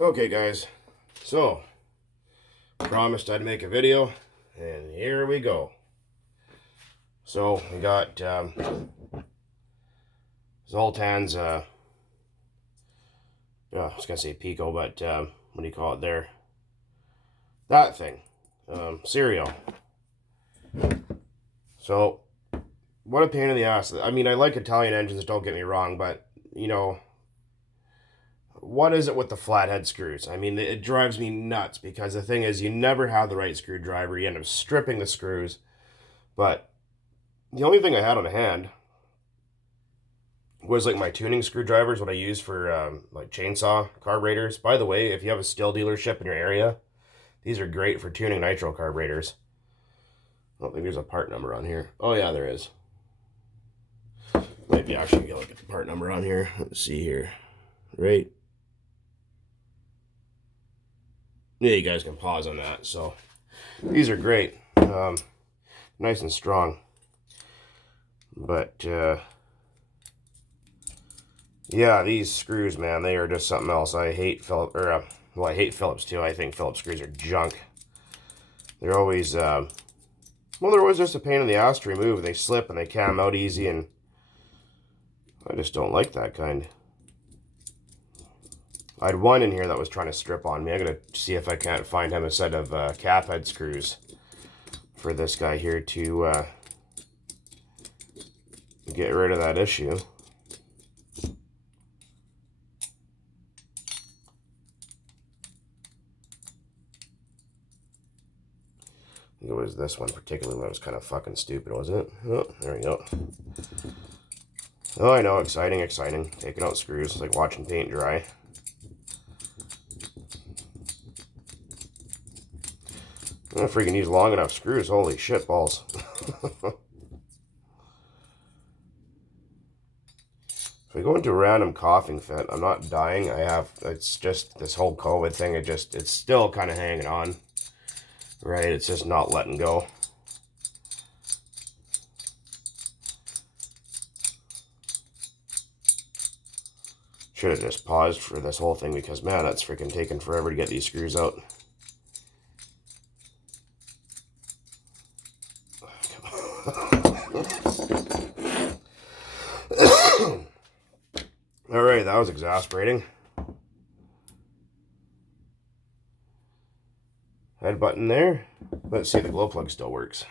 Okay guys, so promised I'd make a video, and here we go. So we got Zoltan's I was gonna say Pico, but what do you call it there? That thing, Sirio. So what a pain in the ass. I mean, I like Italian engines, don't get me wrong, but you know, what is it with the flathead screws? I mean, it drives me nuts because the thing is, you never have the right screwdriver. You end up stripping the screws. But the only thing I had on hand was like my tuning screwdrivers, what I use for like chainsaw carburetors. By the way, if you have a Stihl dealership in your area, these are great for tuning nitro carburetors. I don't think there's a part number on here. Oh yeah, there is. Might be actually look at the part number on here. Let's see here. Right. Yeah, you guys can pause on that. So these are great. Nice and strong. But yeah, these screws, man, they are just something else. I hate Phillips, or well, I hate Phillips too. I think Phillips screws are junk. They're always well, they're always just a pain in the ass to remove. They slip and they cam out easy, and I just don't like that kind. I had one in here that was trying to strip on me. I'm gonna see if I can't find him a set of cap head screws for this guy here to get rid of that issue. I think it was this one particularly that was kind of fucking stupid, wasn't it? Oh, there we go. Oh, I know, exciting, exciting. Taking out screws, like watching paint dry. I'm gonna freaking use long enough screws, holy shit balls. If I go into a random coughing fit, I'm not dying. It's just this whole COVID thing, it's still kind of hanging on. Right, it's just not letting go. Should have just paused for this whole thing because, man, that's freaking taking forever to get these screws out. Alright, that was exasperating. Head button there. Let's see if the glow plug still works.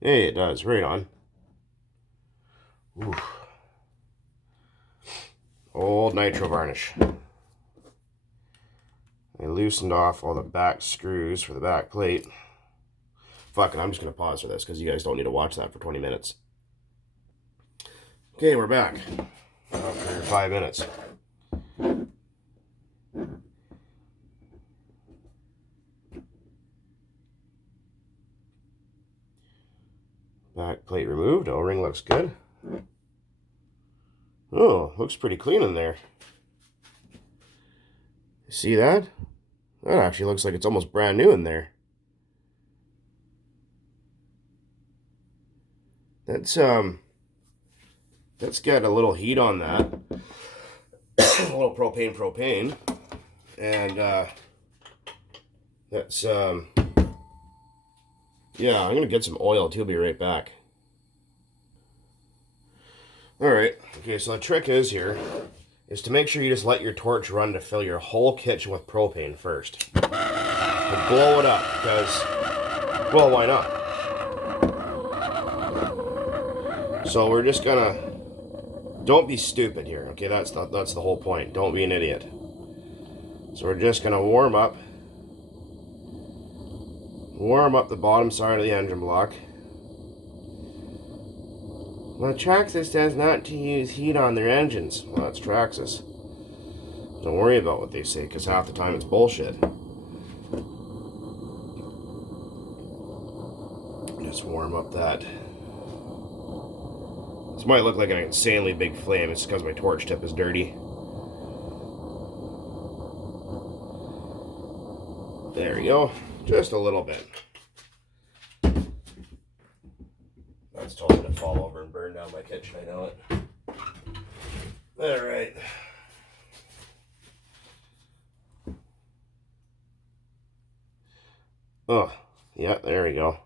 Hey, it does. Right on. Oof. Old nitro varnish. I loosened off all the back screws for the back plate. Fuck it, I'm just going to pause for this because you guys don't need to watch that for 20 minutes. Okay, we're back after 5 minutes. Back plate removed. O-ring looks good. Oh, looks pretty clean in there. See that? That actually looks like it's almost brand new in there. That's got a little heat on that. A little propane. And that's yeah, I'm gonna get some oil too, be right back. Alright, okay, so the trick is to make sure you just let your torch run to fill your whole kitchen with propane first. And blow it up, because, well, why not? So we're just gonna, don't be stupid here, okay? That's the whole point. Don't be an idiot. So we're just gonna warm up the bottom side of the engine block. Well, Traxxas says not to use heat on their engines. Well, that's Traxxas. Don't worry about what they say, because half the time it's bullshit. Just warm up that. This might look like an insanely big flame. It's because my torch tip is dirty. There we go. Just a little bit. It's totally gonna fall over and burn down my kitchen, I know it. Alright. Oh, yeah, there we go.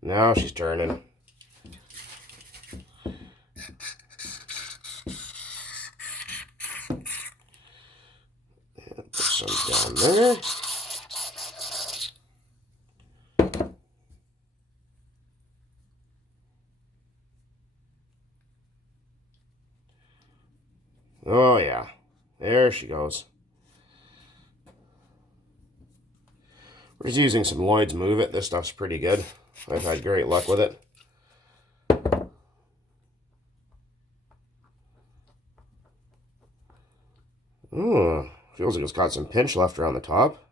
Now she's turning. And put some down there. Oh yeah, there she goes. We're just using some Lloyd's Move It. This stuff's pretty good. I've had great luck with it. Oh, feels like it's got some pinch left around the top.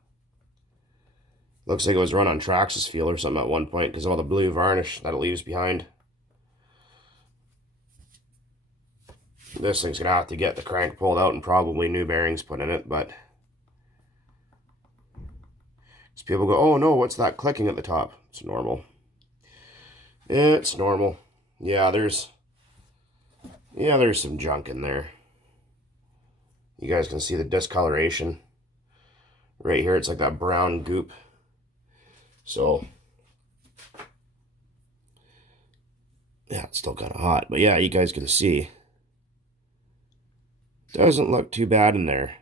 Looks like it was run on Traxxas fuel or something at one point because of all the blue varnish that it leaves behind. This thing's going to have to get the crank pulled out and probably new bearings put in it, but so people go, oh no, what's that clicking at the top? It's normal. It's normal. Yeah, there's some junk in there. You guys can see the discoloration. Right here, it's like that brown goop. So, yeah, it's still kind of hot. But yeah, you guys can see. Doesn't look too bad in there.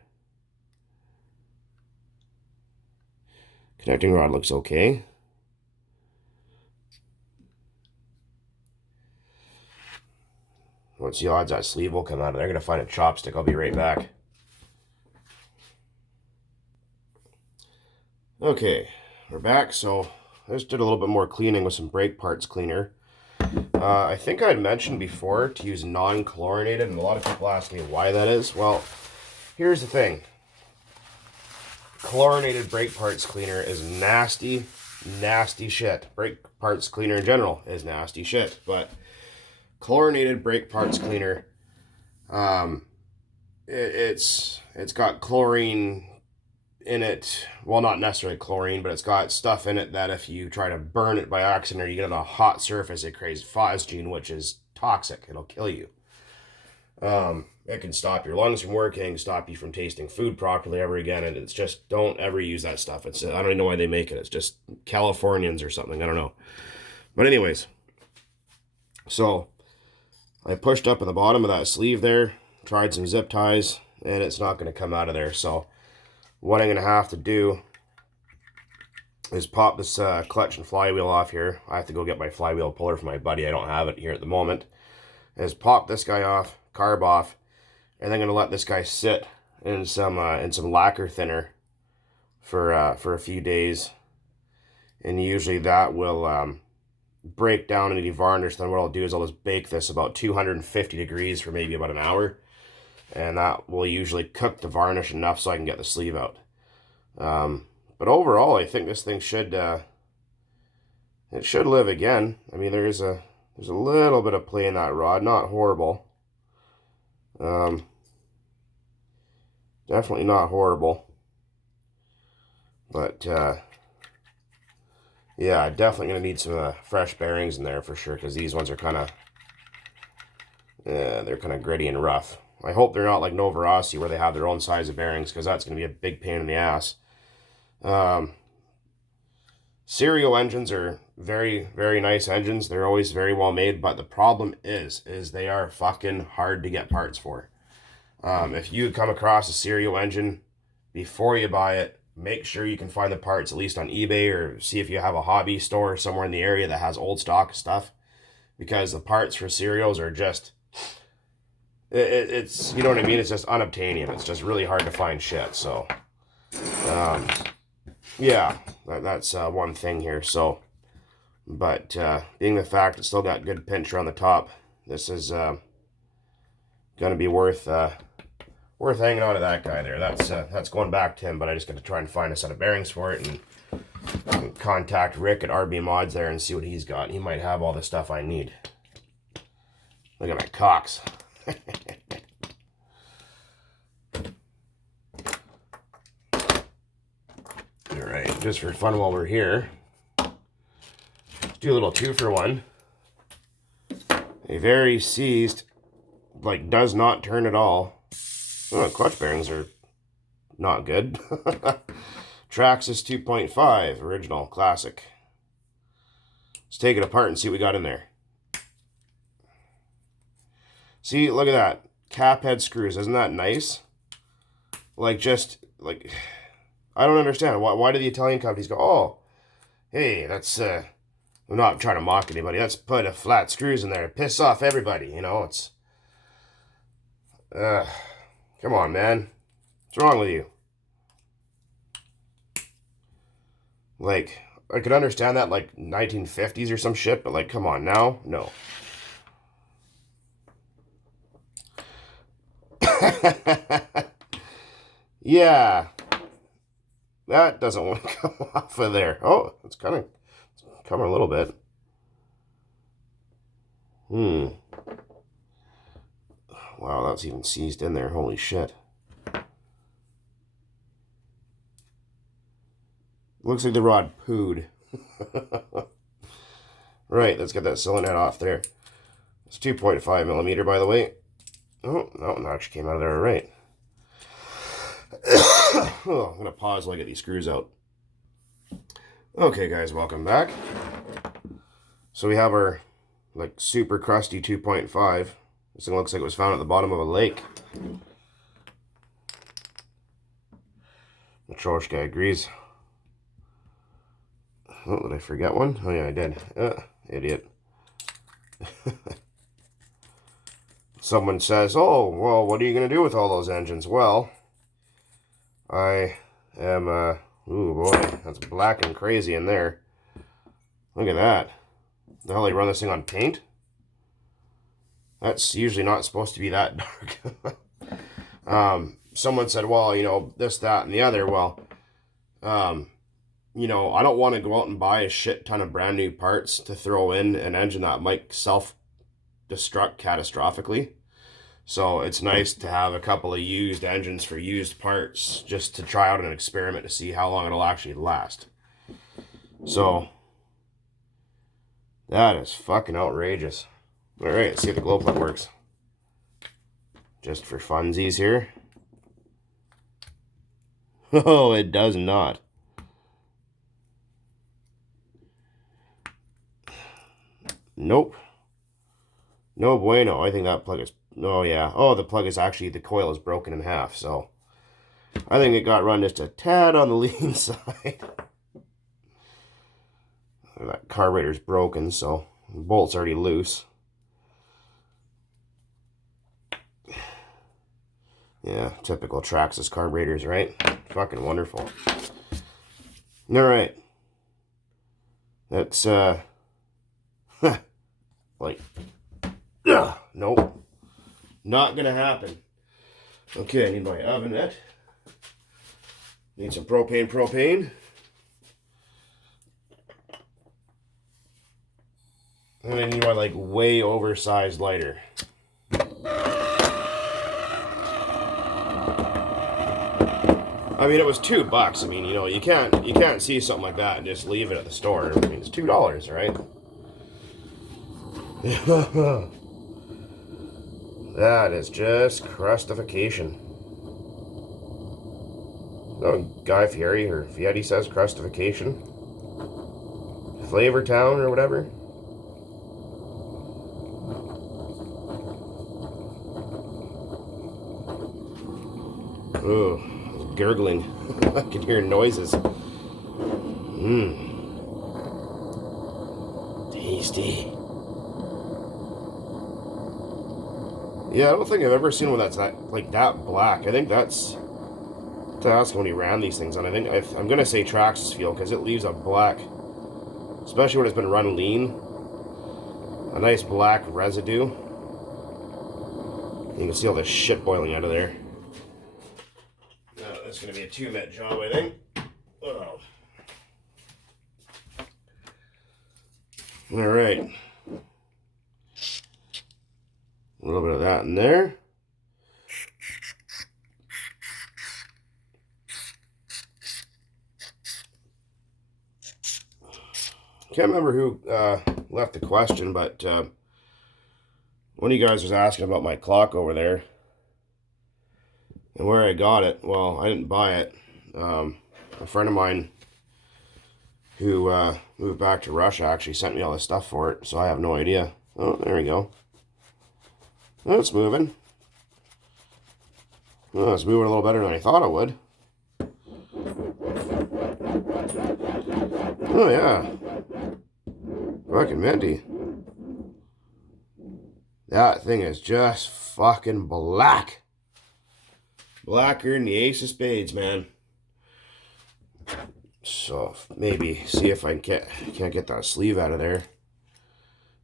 Connecting rod looks okay. What's the odds that sleeve will come out? They're going to find a chopstick. I'll be right back. Okay, we're back. So I just did a little bit more cleaning with some brake parts cleaner. I think I had mentioned before to use non-chlorinated, and a lot of people ask me why that is. Well, here's the thing. Chlorinated brake parts cleaner is nasty, nasty shit. Brake parts cleaner in general is nasty shit, but chlorinated brake parts cleaner, it's got chlorine in it. Well, not necessarily chlorine, but it's got stuff in it that if you try to burn it by accident or you get on a hot surface, it creates phosgene, which is toxic. It'll kill you. It can stop your lungs from working, stop you from tasting food properly ever again, and it's just, don't ever use that stuff. It's I don't even know why they make it. It's just Californians or something. I don't know. But anyways, so I pushed up at the bottom of that sleeve there, tried some zip ties, and it's not going to come out of there. So what I'm going to have to do is pop this clutch and flywheel off here. I have to go get my flywheel puller for my buddy. I don't have it here at the moment. Is pop this guy off, carb off, and then I'm going to let this guy sit in some lacquer thinner for a few days. And usually that will break down any varnish. Then what I'll do is I'll just bake this about 250 degrees for maybe about an hour. And that will usually cook the varnish enough so I can get the sleeve out. But overall, I think this thing should it should live again. I mean, there's a little bit of play in that rod, not horrible. Definitely not horrible. But yeah, definitely gonna need some fresh bearings in there for sure, because these ones are kind of they're kind of gritty and rough. I hope they're not like Novarossi where they have their own size of bearings, because that's going to be a big pain in the ass. Sirio engines are very, very nice engines. They're always very well made, but the problem is they are fucking hard to get parts for. If you come across a Sirio engine, before you buy it, make sure you can find the parts at least on eBay, or see if you have a hobby store somewhere in the area that has old stock stuff, because the parts for Sirios are just... It's, you know what I mean? It's just unobtainium. It's just really hard to find shit. So, yeah, that's one thing here. So, but being the fact it's still got good pinch around the top, this is going to be worth hanging on to that guy there. That's going back to him, but I just got to try and find a set of bearings for it and contact Rick at RB Mods there and see what he's got. He might have all the stuff I need. Look at my cocks. Alright, just for fun while we're here, let's do a little 2-for-1. A very seized, like, does not turn at all. Oh, clutch bearings are not good. Traxxas 2.5, original, classic. Let's take it apart and see what we got in there. See, look at that. Cap head screws. Isn't that nice? Like, just, like, I don't understand. Why do the Italian companies go, oh, hey, that's, I'm not trying to mock anybody. Let's put a flat screws in there. Piss off everybody, you know? It's, come on, man. What's wrong with you? Like, I could understand that, like, 1950s or some shit, but, like, come on, now? No. Yeah. That doesn't want to come off of there. Oh, it's kind of coming a little bit. Wow, that's even seized in there. Holy shit. Looks like the rod pooed. Right, let's get that cylinder head off there. It's 2.5 millimeter, by the way. Oh, no, it actually came out of there all right. Oh, I'm going to pause while I get these screws out. Okay, guys, welcome back. So we have our, like, super crusty 2.5. This thing looks like it was found at the bottom of a lake. Matryoshka agrees. Oh, did I forget one? Oh, yeah, I did. Idiot. Someone says, oh, well, what are you going to do with all those engines? Well, I am, ooh, boy, that's black and crazy in there. Look at that. The hell, they run this thing on paint? That's usually not supposed to be that dark. Someone said, well, you know, this, that, and the other. Well, you know, I don't want to go out and buy a shit ton of brand new parts to throw in an engine that might self-destruct catastrophically. So it's nice to have a couple of used engines for used parts just to try out an experiment to see how long it'll actually last. So that is fucking outrageous. All right, let's see if the glow plug works. Just for funsies here. Oh, it does not. Nope. No bueno. I think that plug is... Oh, yeah. Oh, the plug is actually... The coil is broken in half, so... I think it got run just a tad on the lean side. That carburetor's broken, so... The bolt's already loose. Yeah, typical Traxxas carburetors, right? Fucking wonderful. Alright. That's, like... Nope. Not gonna happen. Okay, I need my ovenette. Need some propane. And I need my, like, way oversized lighter. I mean, it was $2. I mean, you know, you can't see something like that and just leave it at the store. I mean, it's $2, right? That is just crustification. No, Guy Fieri or Fieri says crustification. Flavor Town or whatever. Oh, gurgling. I can hear noises. Tasty. Yeah, I don't think I've ever seen one that's like that black. I think that's to ask when he ran these things on. I think I'm gonna say Traxxas feel because it leaves a black, especially when it's been run lean, a nice black residue. You can see all the shit boiling out of there. Now that's gonna be a 2-minute job, I think. Oh. All right. A little bit of that in there. Can't remember who left the question, but One of you guys was asking about my clock over there and where I got it. Well, I didn't buy it. A friend of mine who moved back to Russia actually sent me all this stuff for it, so I have no idea. Oh, there we go. Oh, it's moving. Oh, it's moving a little better than I thought it would. Oh, yeah. Fucking minty. That thing is just fucking black. Blacker than the ace of spades, man. So maybe see if I can't get that sleeve out of there.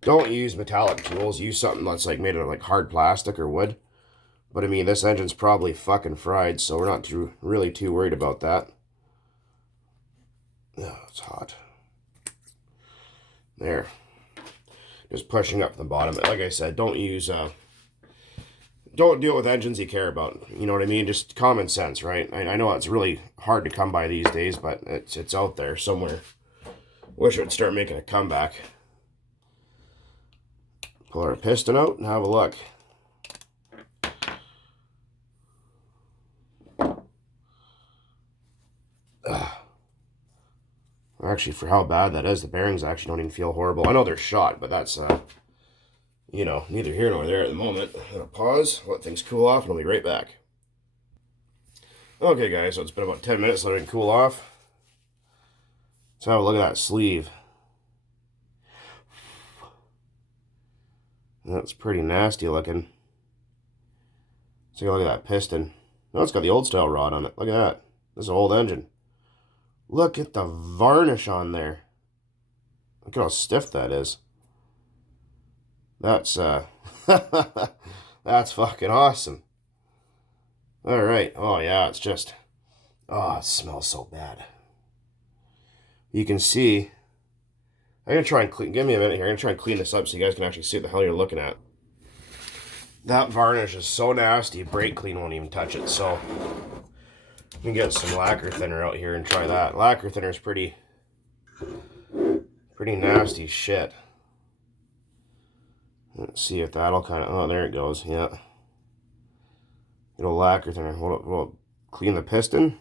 Don't use metallic tools. Use something that's like made of like hard plastic or wood. But I mean, this engine's probably fucking fried, so we're not really too worried about that. Oh, it's hot. There. Just pushing up the bottom. Like I said, don't deal with engines you care about. You know what I mean? Just common sense, right? I know it's really hard to come by these days, but it's out there somewhere. Wish it would start making a comeback. Pull our piston out and have a look. Actually, for how bad that is, the bearings actually don't even feel horrible. I know they're shot, but that's, you know, neither here nor there at the moment. I'm going to pause, let things cool off, and I'll be right back. Okay, guys, so it's been about 10 minutes, letting it cool off. Let's have a look at that sleeve. That's pretty nasty looking. Let's take a look at that piston. Oh, it's got the old style rod on it. Look at that. This is an old engine. Look at the varnish on there. Look at how stiff that is. That's that's fucking awesome. All right. Oh yeah, it's just, oh, it smells so bad. You can see. I'm gonna try and clean. Give me a minute here. I'm gonna try and clean this up so you guys can actually see what the hell you're looking at. That varnish is so nasty. Brake clean won't even touch it. So we can get some lacquer thinner out here and try that. Lacquer thinner is pretty nasty shit. Let's see if that'll kind of, oh, there it goes. Yeah. It'll lacquer thinner. We'll clean the piston.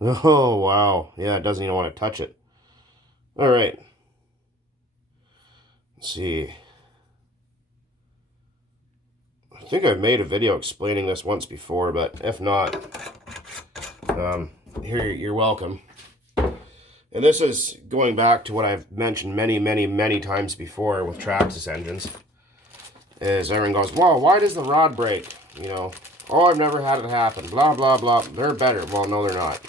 Oh, wow. Yeah, it doesn't even want to touch it. All right. Let's see. I think I've made a video explaining this once before, but if not, here, you're welcome. And this is going back to what I've mentioned many times before with Traxxas engines. Is everyone goes, whoa, why does the rod break? You know, oh, I've never had it happen. Blah, blah, blah. They're better. Well, no, they're not.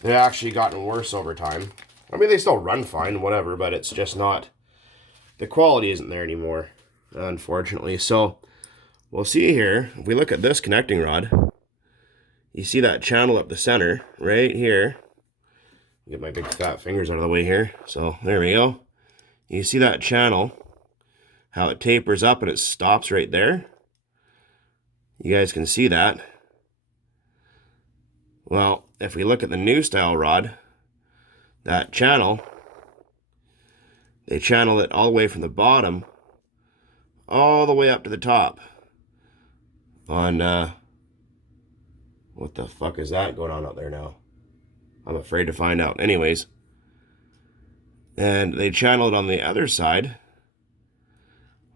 They've actually gotten worse over time. I mean, they still run fine, whatever, but it's just not, the quality isn't there anymore, unfortunately. So we'll see here, if we look at this connecting rod, you see that channel up the center right here. Get my big fat fingers out of the way here. So there we go. You see that channel, how it tapers up and it stops right there? You guys can see that. Well, if we look at the new style rod, that channel, they channel it all the way from the bottom all the way up to the top on, what the fuck is that going on out there now? I'm afraid to find out. Anyways, and they channel it on the other side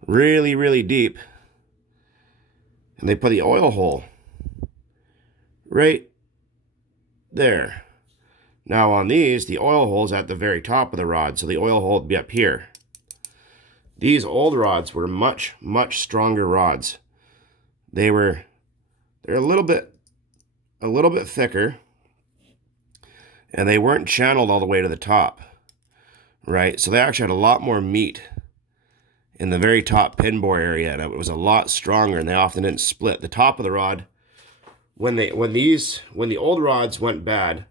really deep, and they put the oil hole right there. Now on these, the oil hole's at the very top of the rod, so the oil hole would be up here. These old rods were much stronger rods. They're a little bit thicker, and they weren't channeled all the way to the top, right? So they actually had a lot more meat in the very top pin bore area, and it was a lot stronger, and they often didn't split. The top of the rod, when the old rods went bad,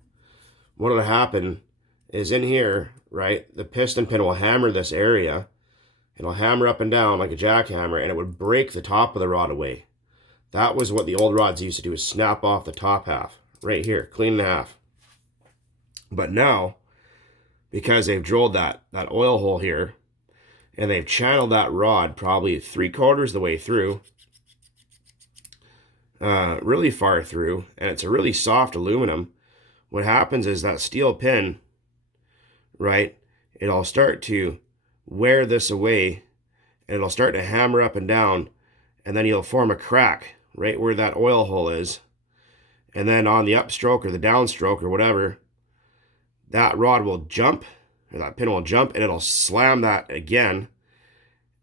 what will happen is in here, right, the piston pin will hammer this area. It'll hammer up and down like a jackhammer, and it would break the top of the rod away. That was what the old rods used to do, is snap off the top half. Right here, clean in half. But now, because they've drilled that oil hole here, and they've channeled that rod probably 3/4 the way through, really far through, and it's a really soft aluminum. What happens is that steel pin, right, it'll start to wear this away, and it'll start to hammer up and down, and then you'll form a crack right where that oil hole is. And then on the upstroke or the downstroke or whatever, that rod will jump, or that pin will jump, and it'll slam that again,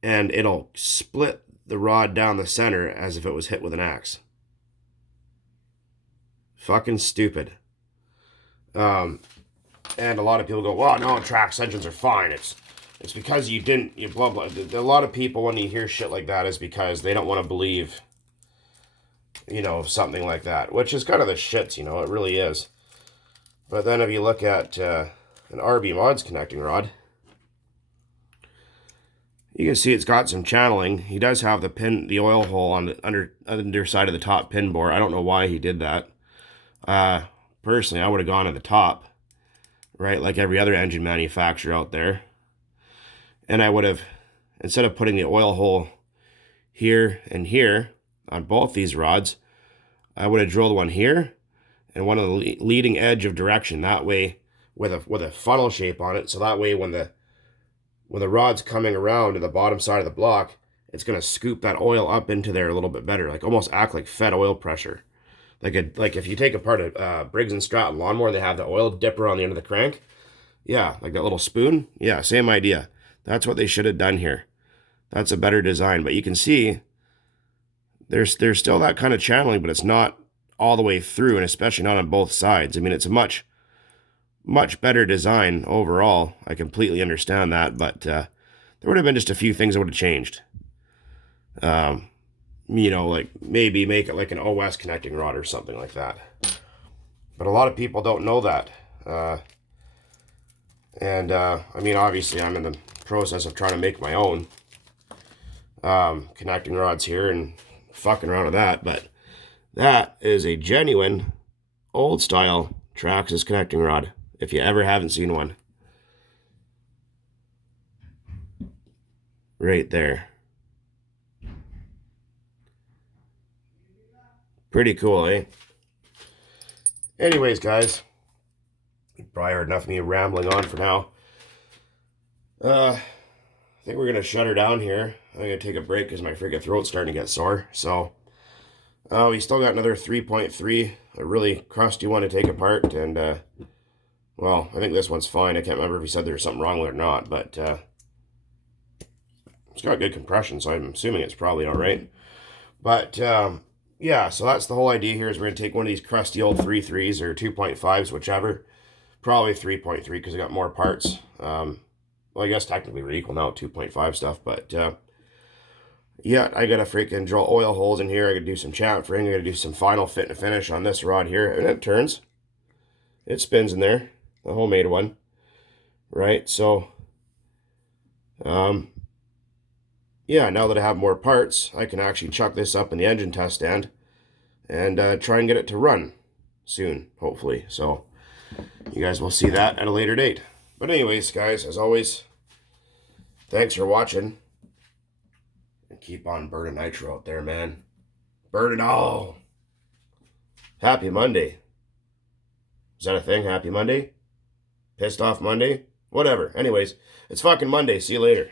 and it'll split the rod down the center as if it was hit with an axe. Fucking stupid. And a lot of people go, well, no, Traxxas engines are fine. It's because you blah, blah. A lot of people, when you hear shit like that, is because they don't want to believe, something like that, which is kind of the shits, it really is. But then if you look at an RB Mods connecting rod, you can see it's got some channeling. He does have the oil hole on the underside of the top pin bore. I don't know why he did that. Personally, I would have gone to the top, right, like every other engine manufacturer out there. And I would have, instead of putting the oil hole here and here on both these rods, I would have drilled one here and one on the leading edge of direction. That way, with a funnel shape on it, so that way when the rod's coming around to the bottom side of the block, it's going to scoop that oil up into there a little bit better, like almost act like fed oil pressure. Like if you take apart a Briggs & Stratton lawnmower, they have the oil dipper on the end of the crank. Yeah, like that little spoon. Yeah, same idea. That's what they should have done here. That's a better design. But you can see there's still that kind of channeling, but it's not all the way through, and especially not on both sides. I mean, it's a much better design overall. I completely understand that, but there would have been just a few things that would have changed. Like maybe make it like an OS connecting rod or something like that. But a lot of people don't know that. I mean, obviously I'm in the process of trying to make my own connecting rods here and fucking around with that. But that is a genuine old style Traxxas connecting rod, if you ever haven't seen one. Right there. Pretty cool, eh? Anyways, guys, you probably heard enough of me rambling on for now. I think we're going to shut her down here. I'm going to take a break because my freaking throat's starting to get sore. So, we still got another 3.3, a really crusty one to take apart. And, well, I think this one's fine. I can't remember if he said there was something wrong with it or not. But, it's got good compression, so I'm assuming it's probably all right. But, yeah, so that's the whole idea here, is we're going to take one of these crusty old 3.3s or 2.5s, whichever. Probably 3.3 because I got more parts. Well, I guess technically we're equal now at 2.5 stuff, but yeah, I got to freaking drill oil holes in here. I got to do some chamfering. I got to do some final fit and finish on this rod here, and it turns. It spins in there, the homemade one, right? So, yeah, now that I have more parts, I can actually chuck this up in the engine test stand and try and get it to run soon, hopefully. So you guys will see that at a later date. But anyways, guys, as always, thanks for watching. And keep on burning nitro out there, man. Burn it all. Happy Monday. Is that a thing? Happy Monday? Pissed off Monday? Whatever. Anyways, it's fucking Monday. See you later.